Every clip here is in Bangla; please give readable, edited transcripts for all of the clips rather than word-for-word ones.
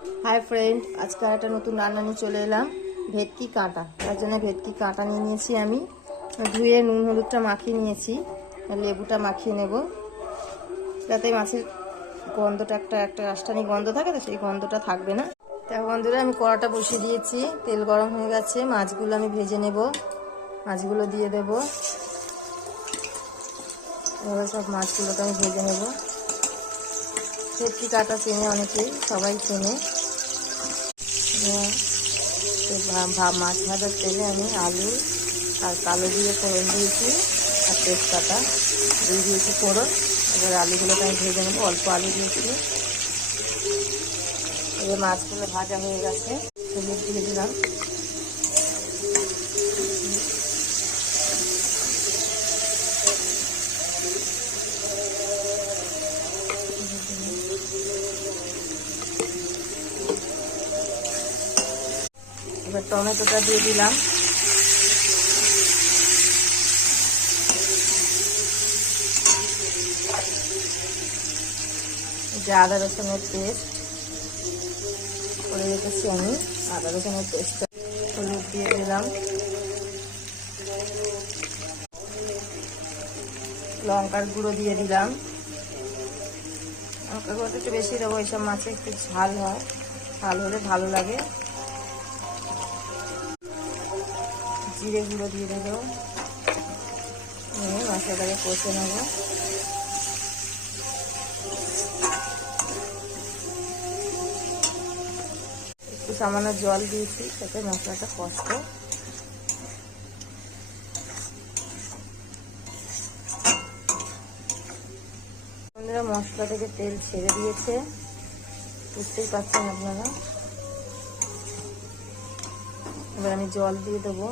হাই ফ্রেন্ড, আজকে একটা নতুন রান্না নিয়ে চলে এলাম। ভেটকি কাঁটা, তার জন্য ভেটকি কাঁটা নিয়ে নিয়েছি আমি। ধুয়ে নুন হলুদটা মাখিয়ে নিয়েছি, লেবুটা মাখিয়ে নেব যাতে মাছের গন্ধটা একটা রাসায়নিক গন্ধ থাকে, তো সেই গন্ধটা থাকবে না। দেখো বন্ধুরা, আমি কড়াটা বসিয়ে দিয়েছি, তেল গরম হয়ে গেছে। মাছগুলো আমি ভেজে নেব, মাছগুলো দিয়ে দেব। এবার সব মাছগুলোকে আমি ভেজে নেব। ভেটকি কাঁটা চেনে অনেকেই, সবাই চেনে। মাছ ভাজার তেলে আমি আলু আর কালো দিয়ে ফোড়ন দিয়েছি, আর তেজপাতা দিয়ে দিয়েছি ফোড়ন। এবার আলুগুলোকে আমি ভেজে নেবো, অল্প আলু দিয়েছি। এবার মাছগুলো ভাজা হয়ে গেছে, হলুদ দিয়ে দিলাম। এবার টমেটোটা দিয়ে দিলাম। যে আদা রসুনের পেস্ট করে রেখেছি আমি, আদা রসুনের পেস্টটা হলুদ দিয়ে দিলাম, লঙ্কার গুঁড়ো দিয়ে দিলাম। লঙ্কার গুঁড়োটা একটু বেশি দেবো, এইসব মাছে একটু ঝাল হয়, ঝাল হলে ভালো লাগে। জিরে গুঁড়ো দিয়ে দেবো, মশলাটাকে কষে নেব। একটু সামান্য জল দিয়েছি যাতে মশলাটা কষে। বন্ধুরা, মশলা থেকে তেল ছেড়ে দিয়েছে, বুঝতেই পারছেন আপনারা। এবার আমি জল দিয়ে দেবো।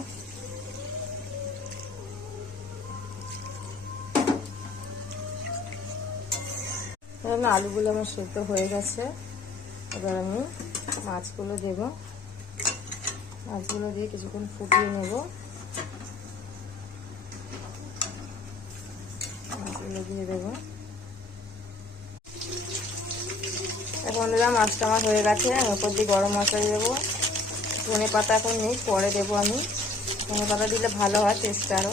আলুগুলো আমার সেদ্ধ হয়ে গেছে, এবার আমি মাছগুলো দেব। মাছগুলো দিয়ে কিছুক্ষণ ফুটিয়ে নেব। মাছগুলো দিয়ে দেবো। বন্ধুরা, মাছটা আমার হয়ে গেছে। আমি ওপর দিয়ে গরম মশলা দেবো। ধনে পাতা এখন নেই, পরে দেবো আমি। ধনে পাতা দিলে ভালো হয় টেস্ট আরও।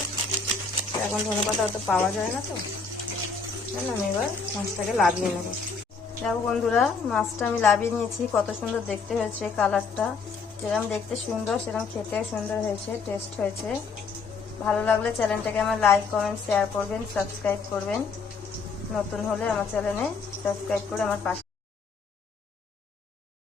এখন ধনে পাতা অত পাওয়া যায় না, তো আমি এবার মাছটাকে লাভিয়ে নেব। দেখো বন্ধুরা, মাছটা আমি লাভিয়ে নিয়েছি। কত সুন্দর দেখতে হয়েছে, কালারটা যেরকম দেখতে সুন্দর, সেরকম খেতেও সুন্দর হয়েছে, টেস্ট হয়েছে। ভালো লাগলে চ্যানেলটাকে আমার লাইক কমেন্ট শেয়ার করবেন, সাবস্ক্রাইব করবেন। নতুন হলে আমার চ্যানেলে সাবস্ক্রাইব করে আমার পাশে